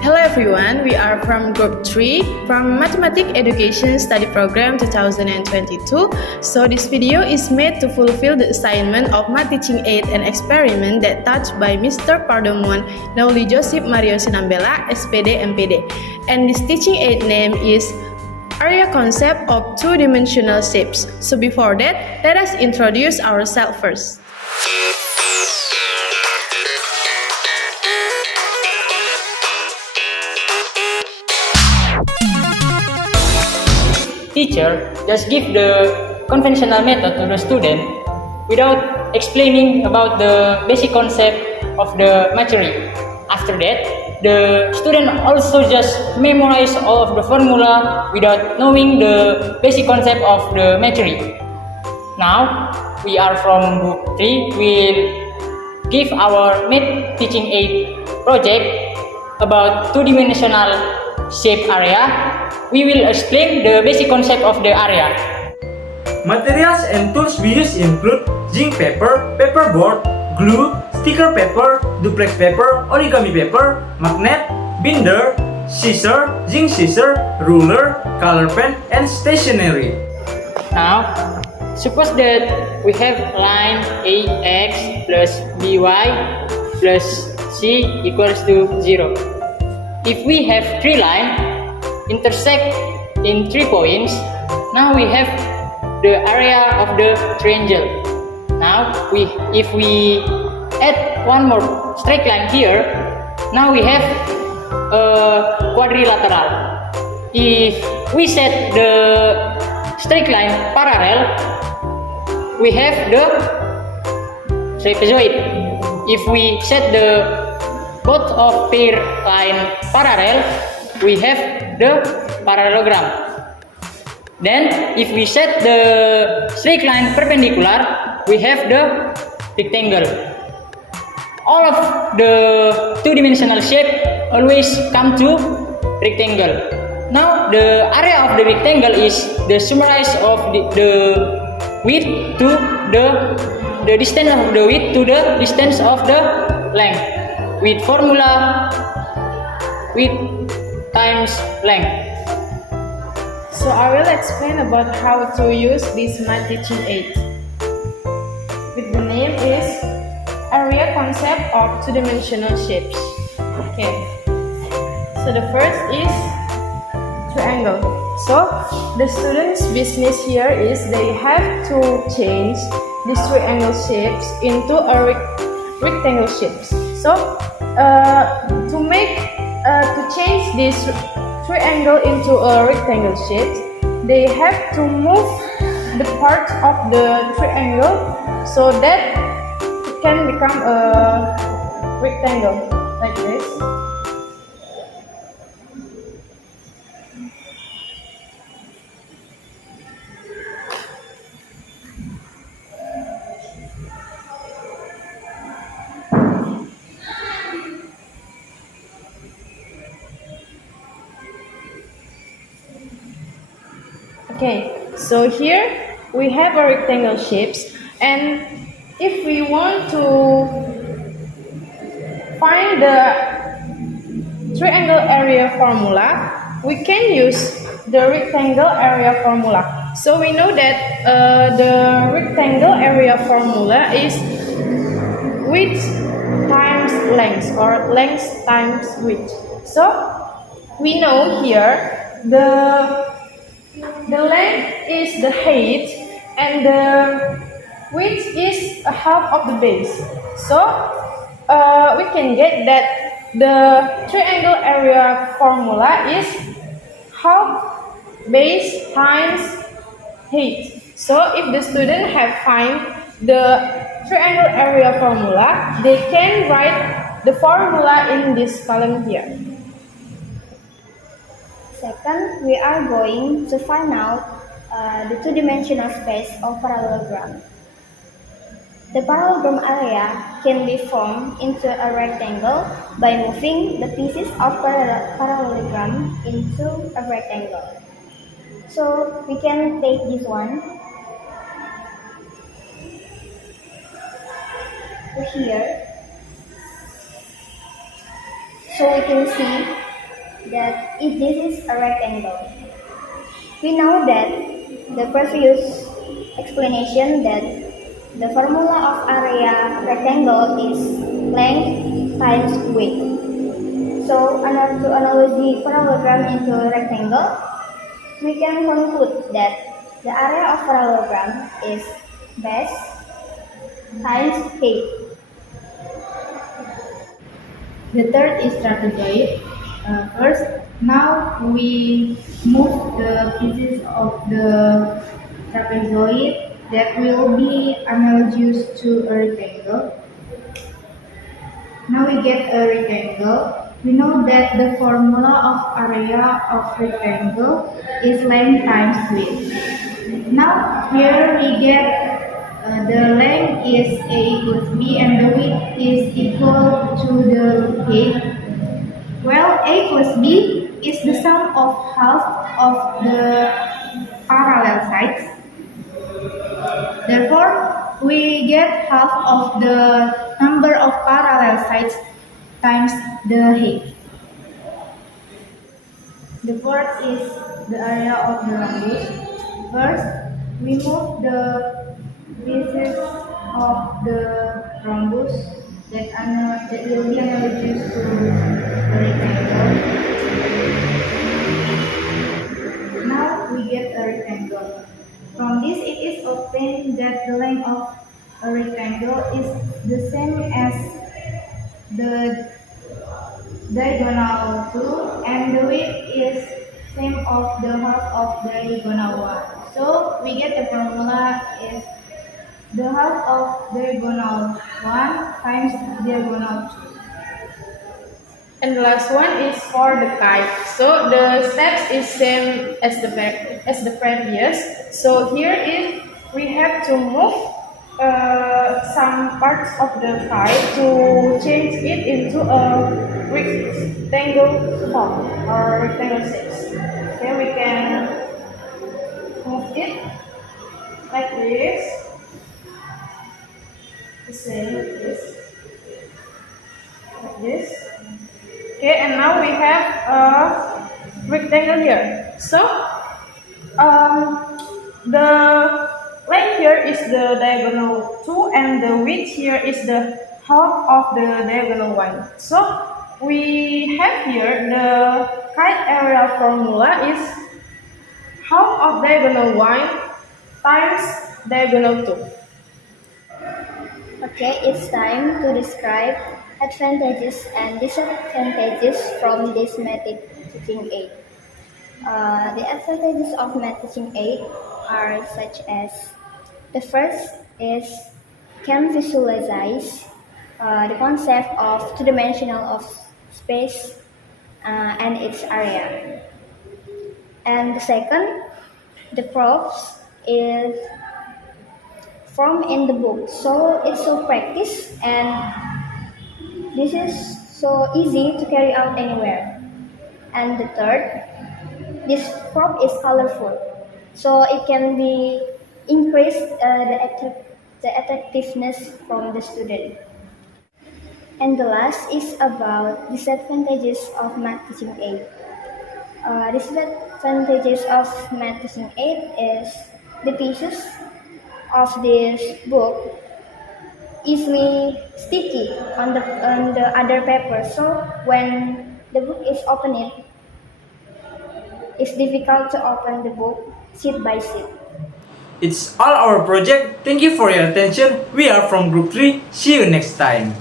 Hello everyone, we are from Group 3 from Mathematics Education Study Program 2022. So this video is made to fulfill the assignment of Math Teaching Aid and Experiment that touched by Mr. Pardomuan Nauli Joseph Mario Sinambela, SPD MPD. And this teaching aid name is Area Concept of Two-Dimensional Shapes. So before that, let us introduce ourselves first. Teacher just give the conventional method to the student without explaining about the basic concept of the material. After that, the student also just memorize all of the formula without knowing the basic concept of the material. Now, we are from Book 3, we'll give our math teaching aid project about two-dimensional shape area. We will explain the basic concept of the area. Materials and tools we use include zinc paper, paperboard, glue, sticker paper, duplex paper, origami paper, magnet, binder, scissor, zinc scissor, ruler, color pen, and stationery. Now, suppose that we have line AX plus BY plus C equals to 0. If we have three lines intersect in 3 points, now we have the area of the triangle. Now, if we add one more straight line here, now we have a quadrilateral. If we set the straight line parallel, we have the trapezoid. If we set the both of pair line parallel, we have the parallelogram. Then, if we set the straight line perpendicular, we have the rectangle. All of the two-dimensional shape always come to rectangle. Now, the area of the rectangle is the summarize of the width to the distance of the width to the distance of the length. With formula width times length. So I will explain about how to use this math teaching aid. With the name is Area Concept of Two-Dimensional Shapes. Okay. So the first is triangle. So the students' business here is they have to change these triangle shapes into a rectangle shapes. So to change this triangle into a rectangle shape, they have to move the part of the triangle so that it can become a rectangle like this. Okay, so here we have a rectangle shapes, and if we want to find the triangle area formula, we can use the rectangle area formula. So we know that the rectangle area formula is width times length, or length times width. So we know here the length is the height and the width is a half of the base. So we can get that the triangle area formula is half base times height. So if the student have find the triangle area formula, they can write the formula in this column here. Second, we are going to find out the two-dimensional space of parallelogram. The parallelogram area can be formed into a rectangle by moving the pieces of parallelogram into a rectangle. So we can take this one to here. So we can see that if this is a rectangle. We know that the previous explanation that the formula of area rectangle is length times width. So, to analogy parallelogram into rectangle, we can conclude that the area of parallelogram is base times height. The third is trapezoid. First, now we move the pieces of the trapezoid that will be analogous to a rectangle. Now we get a rectangle. We know that the formula of area of rectangle is length times width. Now here we get the length is A equals B and the width is equal to the height. Well, A plus B is the sum of half of the parallel sides. Therefore, we get half of the number of parallel sides times the height. The fourth is the area of the rhombus. First, we move the pieces of the rhombus that will be analogous to the rectangle. Now we get a rectangle. From this, it is obtained that the length of a rectangle is the same as the diagonal 2 and the width is same of the half of diagonal 1. So we get the formula is the half of diagonal 1 times diagonal 2. And the last one is for the kite. So the steps is same as the previous. So here is we have to move some parts of the kite to change it into a rectangle form or rectangle shapes. Okay, we can move it like this. The same like this. Like this. Okay, and now we have a rectangle here. So, the length here is the diagonal 2 and the width here is the half of the diagonal 1. So, we have here the kite area formula is half of diagonal 1 times diagonal 2. Okay, it's time to describe advantages and disadvantages from this math teaching aid. The advantages of math teaching aid are such as the first is can visualize the concept of two-dimensional of space and its area. And the second, the props is formed in the book, so it's so practice and this is so easy to carry out anywhere. And the third, this prop is colorful, so it can be increase the attractiveness from the student. And the last is about disadvantages of math teaching aid. Disadvantages of math teaching aid is the pieces of this book easily sticky on the other paper. So when the book is opened, it's difficult to open the book sheet by sheet. It's all our project. Thank you for your attention. We are from Group 3. See you next time.